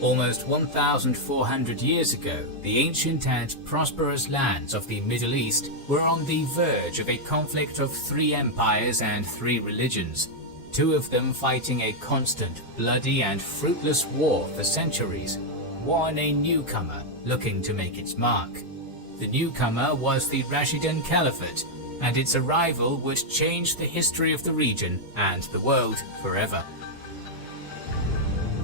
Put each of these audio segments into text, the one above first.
Almost 1,400 years ago, the ancient and prosperous lands of the Middle East were on the verge of a conflict of 3 empires and 3 religions, 2 of them fighting a constant, bloody and fruitless war for centuries, one a newcomer looking to make its mark. The newcomer was the Rashidun Caliphate, and its arrival would change the history of the region and the world forever.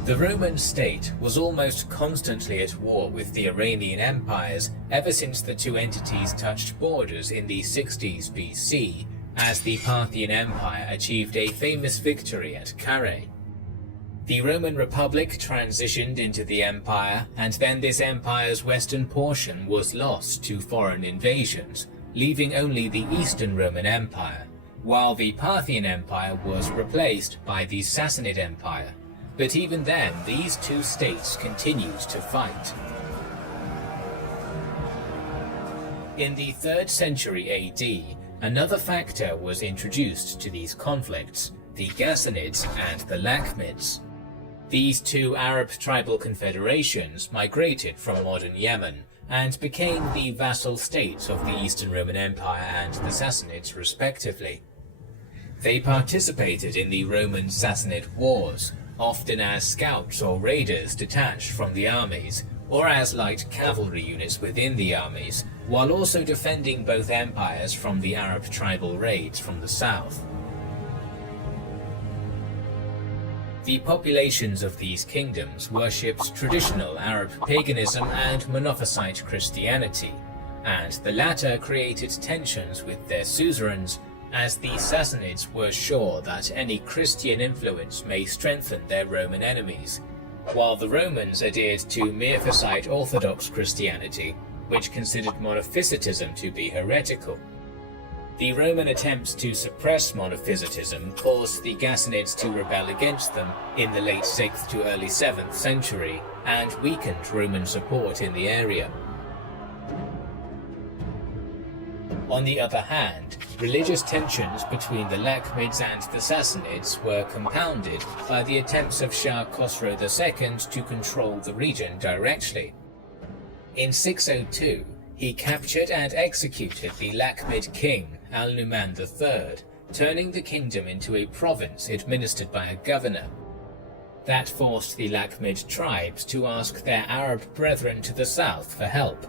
The Roman state was almost constantly at war with the Iranian empires ever since the 2 entities touched borders in the 60s BC, as the Parthian Empire achieved a famous victory at Carrhae. The Roman Republic transitioned into the empire, and then this empire's western portion was lost to foreign invasions, leaving only the Eastern Roman Empire, while the Parthian Empire was replaced by the Sassanid Empire. But even then, these 2 states continued to fight. In the 3rd century AD, another factor was introduced to these conflicts, the Ghassanids and the Lakhmids. These 2 Arab tribal confederations migrated from modern Yemen and became the vassal states of the Eastern Roman Empire and the Sassanids respectively. They participated in the Roman-Sassanid wars, often as scouts or raiders detached from the armies, or as light cavalry units within the armies, while also defending both empires from the Arab tribal raids from the south. The populations of these kingdoms worshipped traditional Arab paganism and Monophysite Christianity, and the latter created tensions with their suzerains, as the Sassanids were sure that any Christian influence may strengthen their Roman enemies, while the Romans adhered to Miaphysite Orthodox Christianity, which considered Monophysitism to be heretical. The Roman attempts to suppress Monophysitism caused the Ghassanids to rebel against them in the late 6th to early 7th century, and weakened Roman support in the area. On the other hand, religious tensions between the Lakhmids and the Sassanids were compounded by the attempts of Shah Khosrow II to control the region directly. In 602, he captured and executed the Lakhmid king Al-Numan III, turning the kingdom into a province administered by a governor. That forced the Lakhmid tribes to ask their Arab brethren to the south for help.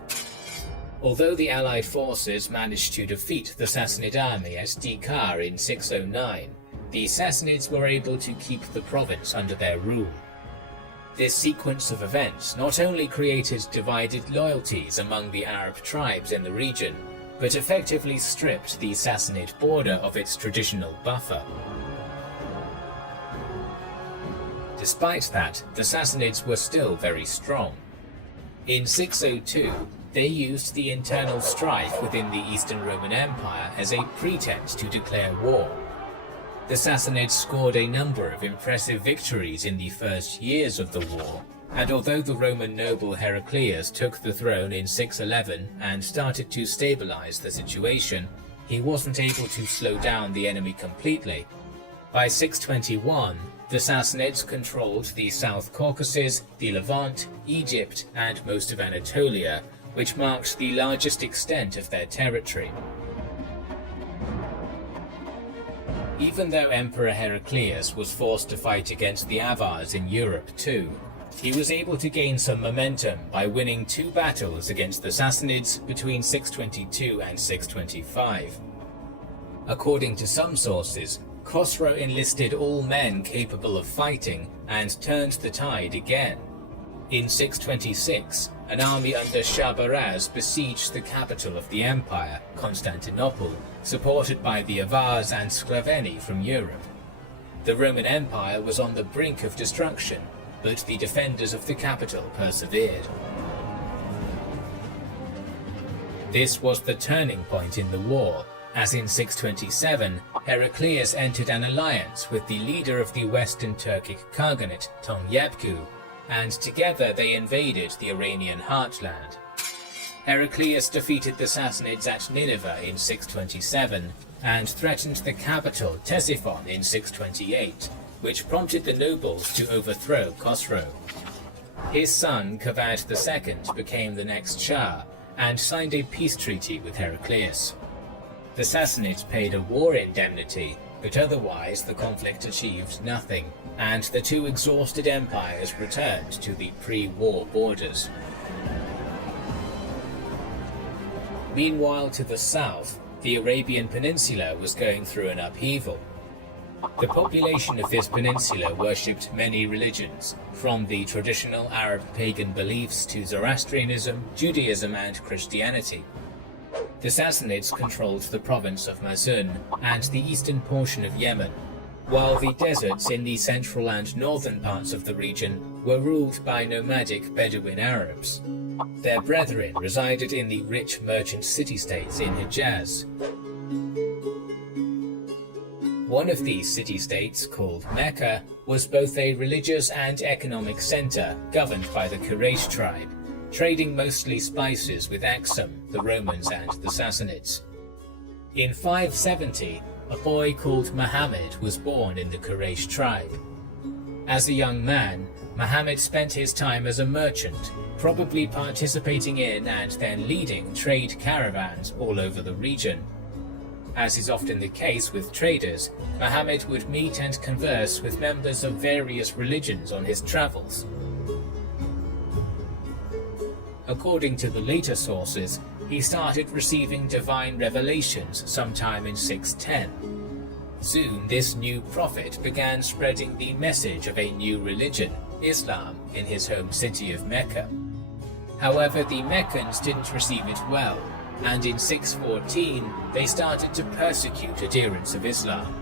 Although the allied forces managed to defeat the Sassanid army at Dikar in 609, the Sassanids were able to keep the province under their rule. This sequence of events not only created divided loyalties among the Arab tribes in the region, but effectively stripped the Sassanid border of its traditional buffer. Despite that, the Sassanids were still very strong. In 602, they used the internal strife within the Eastern Roman Empire as a pretense to declare war. The Sassanids scored a number of impressive victories in the first years of the war, and although the Roman noble Heraclius took the throne in 611 and started to stabilize the situation, he wasn't able to slow down the enemy completely. By 621, the Sassanids controlled the South Caucasus, the Levant, Egypt, and most of Anatolia, which marked the largest extent of their territory. Even though Emperor Heraclius was forced to fight against the Avars in Europe too, he was able to gain some momentum by winning 2 battles against the Sassanids between 622 and 625. According to some sources, Khosrow enlisted all men capable of fighting and turned the tide again. In 626, an army under Shahrbaraz besieged the capital of the empire, Constantinople, supported by the Avars and Sclaveni from Europe. The Roman Empire was on the brink of destruction, but the defenders of the capital persevered. This was the turning point in the war, as in 627, Heraclius entered an alliance with the leader of the Western Turkic Khaganate, Tonyabku, and together they invaded the Iranian heartland. Heraclius defeated the Sassanids at Nineveh in 627 and threatened the capital Ctesiphon in 628, which prompted the nobles to overthrow Khosrow. His son Khalid II became the next Shah and signed a peace treaty with Heraclius. The Sassanids paid a war indemnity, but otherwise the conflict achieved nothing, and the two exhausted empires returned to the pre-war borders. Meanwhile, to the south, the Arabian Peninsula was going through an upheaval. The population of this peninsula worshipped many religions, from the traditional Arab pagan beliefs to Zoroastrianism, Judaism and Christianity. The Sassanids controlled the province of Mazun and the eastern portion of Yemen, while the deserts in the central and northern parts of the region were ruled by nomadic Bedouin Arabs. Their brethren resided in the rich merchant city-states in Hijaz. One of these city-states, called Mecca, was both a religious and economic center governed by the Quraysh tribe, trading mostly spices with Aksum, the Romans and the Sassanids. In 570, a boy called Muhammad was born in the Quraysh tribe. As a young man, Muhammad spent his time as a merchant, probably participating in and then leading trade caravans all over the region. As is often the case with traders, Muhammad would meet and converse with members of various religions on his travels. According to the later sources, he started receiving divine revelations sometime in 610. Soon this new prophet began spreading the message of a new religion, Islam, in his home city of Mecca. However, the Meccans didn't receive it well, and in 614 they started to persecute adherents of Islam.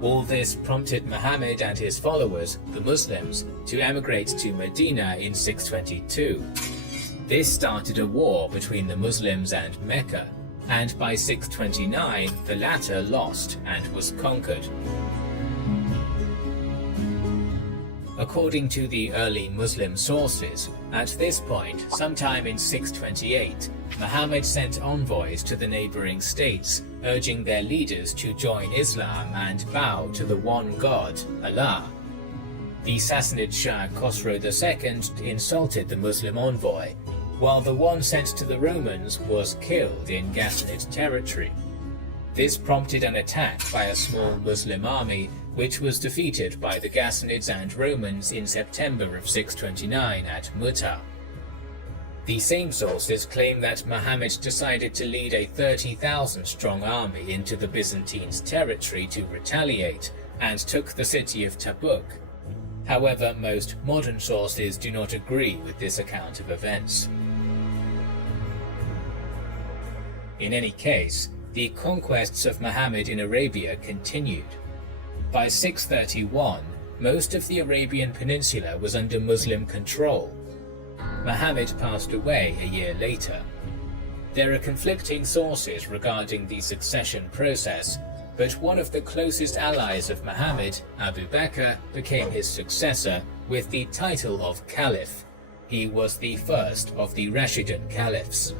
All this prompted Muhammad and his followers, the Muslims, to emigrate to Medina in 622. This started a war between the Muslims and Mecca, and by 629 the latter lost and was conquered. According to the early Muslim sources, at this point, sometime in 628, Muhammad sent envoys to the neighboring states, urging their leaders to join Islam and bow to the one God, Allah. The Sassanid Shah Khosrow II insulted the Muslim envoy, while the one sent to the Romans was killed in Ghassanid territory. This prompted an attack by a small Muslim army, which was defeated by the Ghassanids and Romans in September of 629 at Mu'tah. The same sources claim that Muhammad decided to lead a 30,000-strong army into the Byzantines' territory to retaliate, and took the city of Tabuk. However, most modern sources do not agree with this account of events. In any case, the conquests of Muhammad in Arabia continued. By 631, most of the Arabian Peninsula was under Muslim control. Muhammad passed away a year later. There are conflicting sources regarding the succession process, but one of the closest allies of Muhammad, Abu Bakr, became his successor with the title of Caliph. He was the first of the Rashidun Caliphs.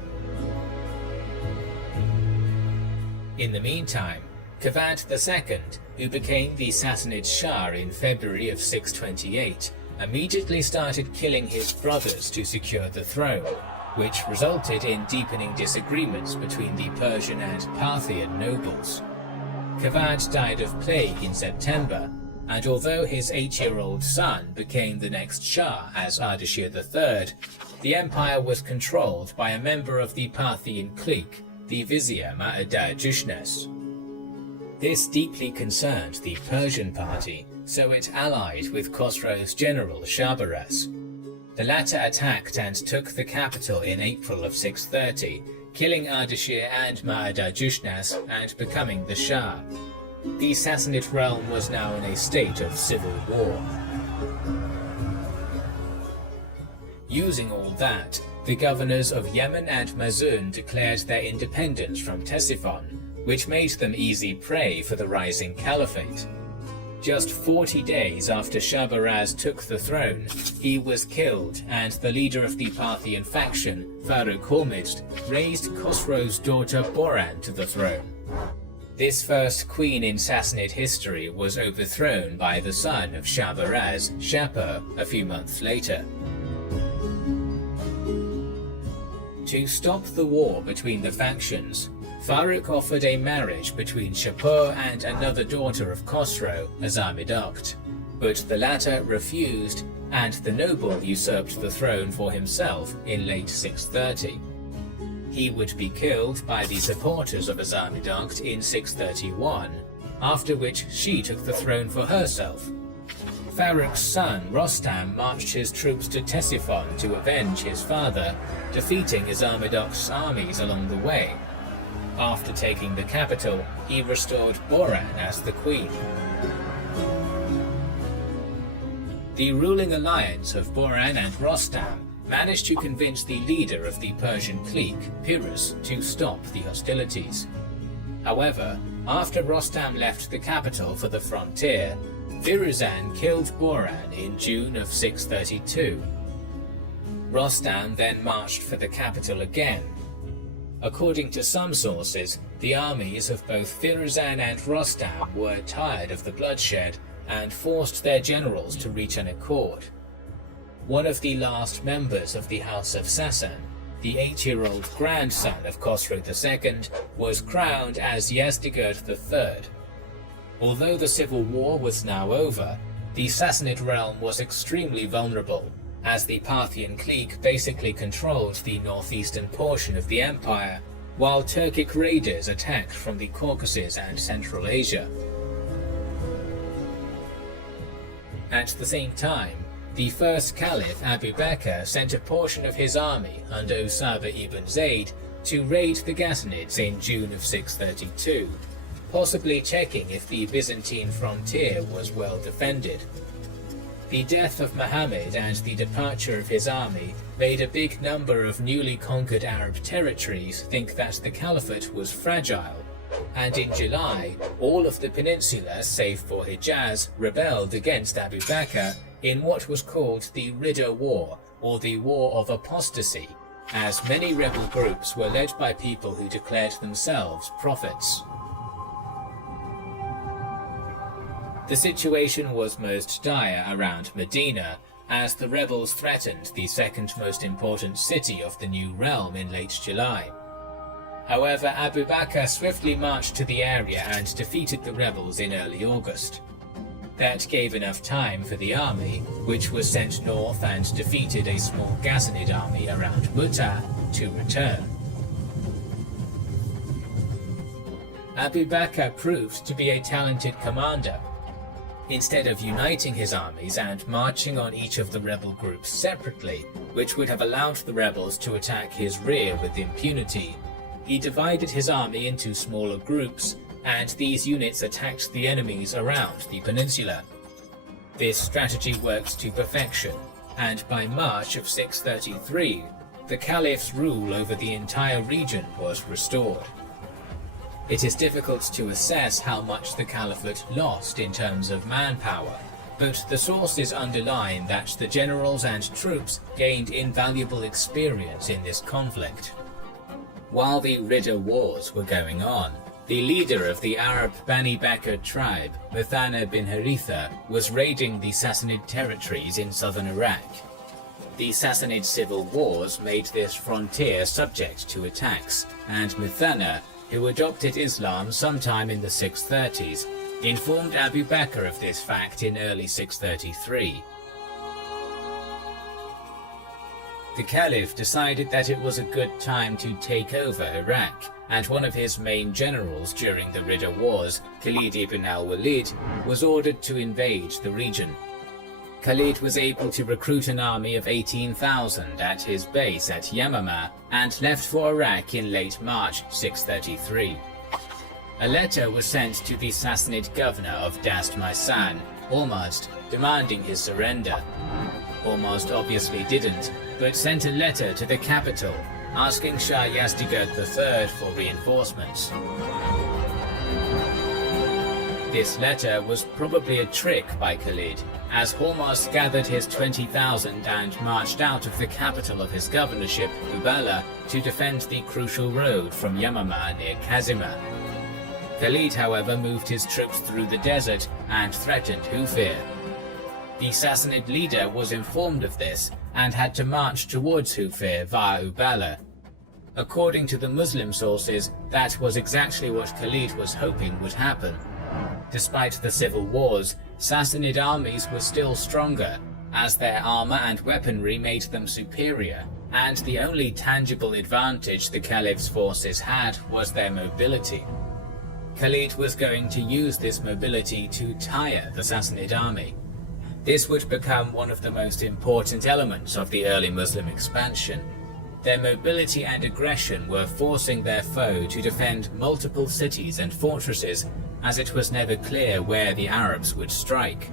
In the meantime, Khalid II, who became the Sassanid Shah in February of 628, immediately started killing his brothers to secure the throne, which resulted in deepening disagreements between the Persian and Parthian nobles. Khalid died of plague in September, and although his 8-year-old son became the next Shah as Ardashir III, the empire was controlled by a member of the Parthian clique, the vizier Ma'ad-Jushnas. This deeply concerned the Persian party, so it allied with Khosrow's general Shahrbaraz. The latter attacked and took the capital in April of 630, killing Ardashir and Ma'ad-Jushnas and becoming the Shah. The Sassanid realm was now in a state of civil war. Using all that, the governors of Yemen and Mazun declared their independence from Ctesiphon, which made them easy prey for the rising caliphate. Just 40 days after Shahrbaraz took the throne, he was killed, and the leader of the Parthian faction, Farward, raised Khosrow's daughter Boran to the throne. This first queen in Sassanid history was overthrown by the son of Shahrbaraz, Shapur, a few months later. To stop the war between the factions, Farward offered a marriage between Shapur and another daughter of Khosrow, Azamidakht, but the latter refused, and the noble usurped the throne for himself in late 630. He would be killed by the supporters of Azamidakht in 631, after which she took the throne for herself. Farward's son Rostam marched his troops to Ctesiphon to avenge his father, defeating Azamidakht's armies along the way. After taking the capital, he restored Boran as the queen. The ruling alliance of Boran and Rostam managed to convince the leader of the Persian clique, Piruz, to stop the hostilities. However, after Rostam left the capital for the frontier, Firuzan killed Boran in June of 632. Rostam then marched for the capital again. According to some sources, the armies of both Firuzan and Rostam were tired of the bloodshed and forced their generals to reach an accord. One of the last members of the House of Sassan, the 8-year-old grandson of Khosrow II, was crowned as Yazdegerd III. Although the civil war was now over, the Sassanid realm was extremely vulnerable, as the Parthian clique basically controlled the northeastern portion of the empire, while Turkic raiders attacked from the Caucasus and Central Asia. At the same time, the first Caliph Abu Bakr sent a portion of his army under Usama ibn Zayd to raid the Ghassanids in June of 632, possibly checking if the Byzantine frontier was well defended. The death of Muhammad and the departure of his army made a big number of newly conquered Arab territories think that the Caliphate was fragile, and in July, all of the peninsula save for Hijaz rebelled against Abu Bakr in what was called the Ridda War, or the War of Apostasy, as many rebel groups were led by people who declared themselves prophets. The situation was most dire around Medina, as the rebels threatened the second most important city of the new realm in late July. However, Abu Bakr swiftly marched to the area and defeated the rebels in early August. That gave enough time for the army, which was sent north and defeated a small Ghassanid army around Muta, to return. Abu Bakr proved to be a talented commander. Instead of uniting his armies and marching on each of the rebel groups separately, which would have allowed the rebels to attack his rear with impunity, he divided his army into smaller groups, and these units attacked the enemies around the peninsula. This strategy worked to perfection, and by March of 633, the Caliph's rule over the entire region was restored. It is difficult to assess how much the Caliphate lost in terms of manpower, but the sources underline that the generals and troops gained invaluable experience in this conflict. While the Ridda Wars were going on, the leader of the Arab Bani Bakr tribe, Muthanna bin Haritha, was raiding the Sassanid territories in southern Iraq. The Sassanid civil wars made this frontier subject to attacks, and Muthanna, who adopted Islam sometime in the 630s, informed Abu Bakr of this fact in early 633. The Caliph decided that it was a good time to take over Iraq, and one of his main generals during the Ridda Wars, Khalid ibn al Walid, was ordered to invade the region. Khalid was able to recruit an army of 18,000 at his base at Yamama and left for Iraq in late March 633. A letter was sent to the Sassanid governor of Dast-Maisan, Hormuzd, demanding his surrender. Hormuzd obviously didn't, but sent a letter to the capital, asking Shah Yazdegerd III for reinforcements. This letter was probably a trick by Khalid, as Hormuzd gathered his 20,000 and marched out of the capital of his governorship, Uballa, to defend the crucial road from Yamama near Kazima. Khalid, however, moved his troops through the desert and threatened Hufir. The Sassanid leader was informed of this and had to march towards Hufir via Uballa. According to the Muslim sources, that was exactly what Khalid was hoping would happen. Despite the civil wars, Sassanid armies were still stronger, as their armor and weaponry made them superior, and the only tangible advantage the Caliph's forces had was their mobility. Khalid was going to use this mobility to tire the Sassanid army. This would become one of the most important elements of the early Muslim expansion. Their mobility and aggression were forcing their foe to defend multiple cities and fortresses, as it was never clear where the Arabs would strike.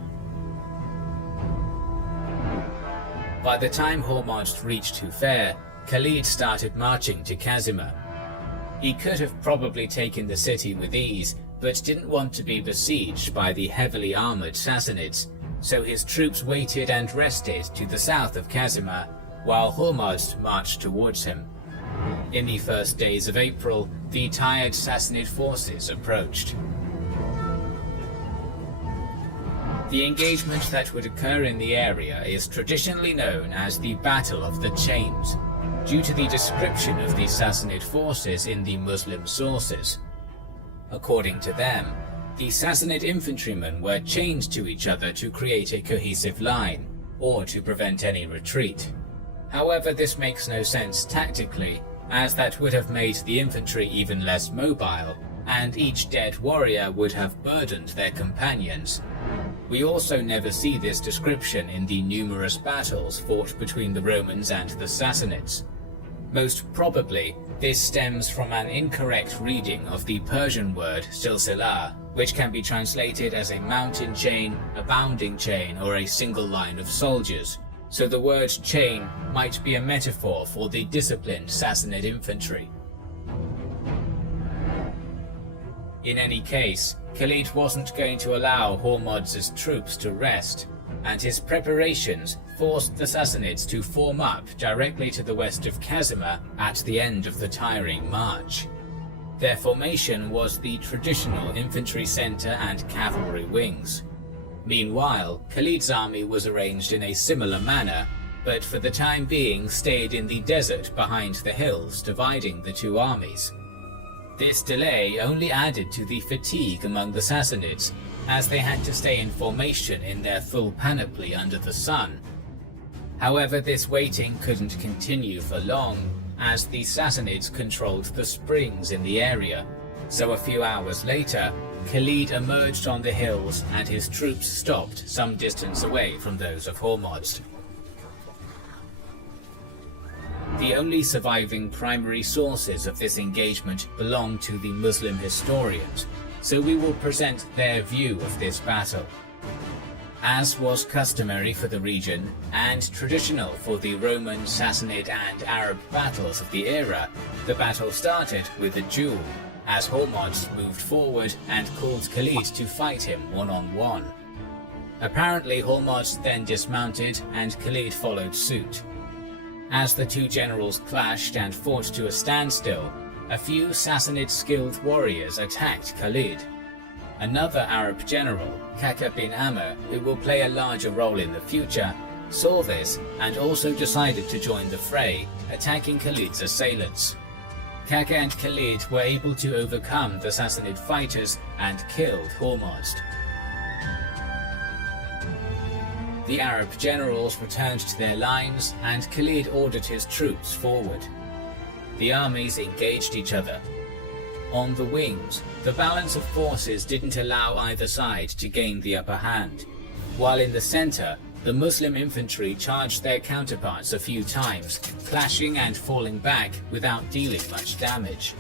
By the time Hormozd reached Hufair, Khalid started marching to Kazima. He could have probably taken the city with ease, but didn't want to be besieged by the heavily armored Sassanids, so his troops waited and rested to the south of Kazima, while Hormozd marched towards him. In the first days of April, the tired Sassanid forces approached. The engagement that would occur in the area is traditionally known as the Battle of the Chains, due to the description of the Sassanid forces in the Muslim sources. According to them, the Sassanid infantrymen were chained to each other to create a cohesive line, or to prevent any retreat. However, this makes no sense tactically, as that would have made the infantry even less mobile, and each dead warrior would have burdened their companions. We also never see this description in the numerous battles fought between the Romans and the Sassanids. Most probably, this stems from an incorrect reading of the Persian word silsilah, which can be translated as a mountain chain, a bounding chain, or a single line of soldiers. So the word chain might be a metaphor for the disciplined Sassanid infantry. In any case, Khalid wasn't going to allow Hormozd's troops to rest, and his preparations forced the Sassanids to form up directly to the west of Kazima at the end of the tiring march. Their formation was the traditional infantry center and cavalry wings. Meanwhile, Khalid's army was arranged in a similar manner, but for the time being stayed in the desert behind the hills dividing the two armies. This delay only added to the fatigue among the Sassanids, as they had to stay in formation in their full panoply under the sun. However, this waiting couldn't continue for long, as the Sassanids controlled the springs in the area, so a few hours later, Khalid emerged on the hills and his troops stopped some distance away from those of Hormozd. The only surviving primary sources of this engagement belong to the Muslim historians, so we will present their view of this battle. As was customary for the region, and traditional for the Roman, Sassanid and Arab battles of the era, the battle started with a duel, as Hormozd moved forward and called Khalid to fight him one-on-one. Apparently Hormozd then dismounted and Khalid followed suit. As the two generals clashed and fought to a standstill, a few Sassanid skilled warriors attacked Khalid. Another Arab general, Kaka bin Amr, who will play a larger role in the future, saw this and also decided to join the fray, attacking Khalid's assailants. Kaka and Khalid were able to overcome the Sassanid fighters and killed Hormozd. The Arab generals returned to their lines and Khalid ordered his troops forward. The armies engaged each other. On the wings, the balance of forces didn't allow either side to gain the upper hand, while in the center, the Muslim infantry charged their counterparts a few times, clashing and falling back without dealing much damage.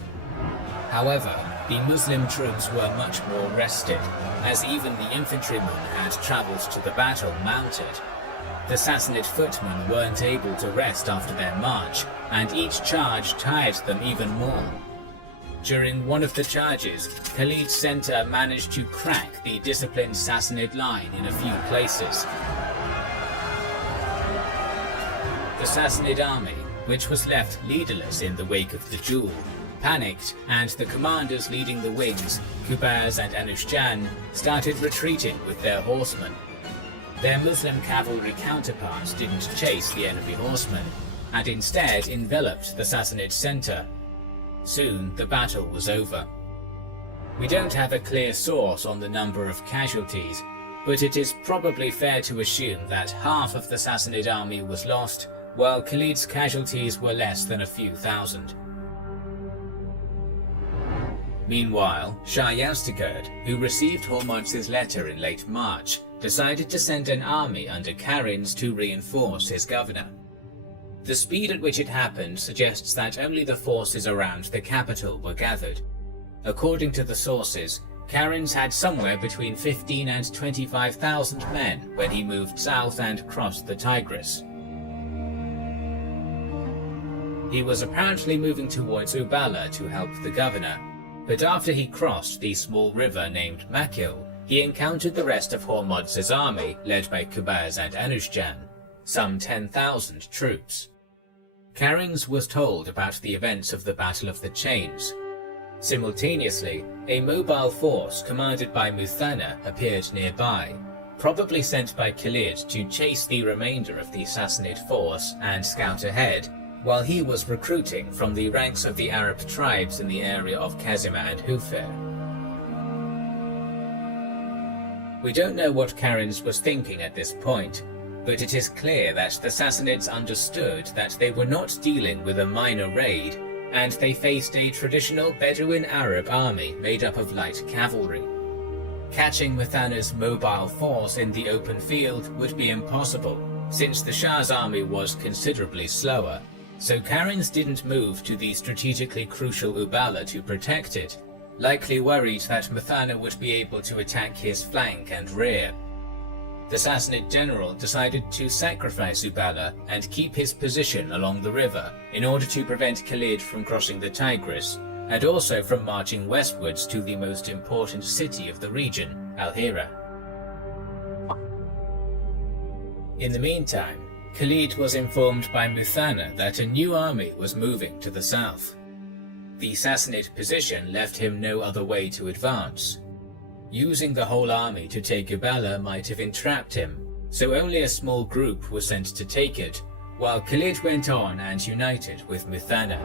However, the Muslim troops were much more rested, as even the infantrymen had travelled to the battle mounted. The Sassanid footmen weren't able to rest after their march, and each charge tired them even more. During one of the charges, Khalid's center managed to crack the disciplined Sassanid line in a few places. The Sassanid army, which was left leaderless in the wake of the duel, panicked, and the commanders leading the wings, Qubaz and Anushjan, started retreating with their horsemen. Their Muslim cavalry counterparts didn't chase the enemy horsemen, and instead enveloped the Sassanid center Soon the battle was over. We don't have a clear source on the number of casualties, but it is probably fair to assume that half of the Sassanid army was lost, while Khalid's casualties were less than a few thousand. Meanwhile, Shah Yazdegerd, who received Hormozd's letter in late March, decided to send an army under Karinz to reinforce his governor. The speed at which it happened suggests that only the forces around the capital were gathered. According to the sources, Karinz had somewhere between 15 and 25,000 men when he moved south and crossed the Tigris. He was apparently moving towards Uballa to help the governor, but after he crossed the small river named Makil, he encountered the rest of Hormozd's army led by Qubaz and Anushjan, some 10,000 troops. Karinz was told about the events of the Battle of the Chains. Simultaneously, a mobile force commanded by Muthanna appeared nearby, probably sent by Khalid to chase the remainder of the Sassanid force and scout ahead, while he was recruiting from the ranks of the Arab tribes in the area of Kazima and Hufir. We don't know what Karinz was thinking at this point, but it is clear that the Sassanids understood that they were not dealing with a minor raid, and they faced a traditional Bedouin Arab army made up of light cavalry. Catching Muthanna's mobile force in the open field would be impossible, since the Shah's army was considerably slower, so Karinz didn't move to the strategically crucial Uballa to protect it, likely worried that Muthanna would be able to attack his flank and rear. The Sassanid general decided to sacrifice Uballa and keep his position along the river in order to prevent Khalid from crossing the Tigris, and also from marching westwards to the most important city of the region, Al-Hira. In the meantime, Khalid was informed by Muthanna that a new army was moving to the south. The Sassanid position left him no other way to advance. Using the whole army to take Uballa might have entrapped him, so only a small group was sent to take it, while Khalid went on and united with Muthanna.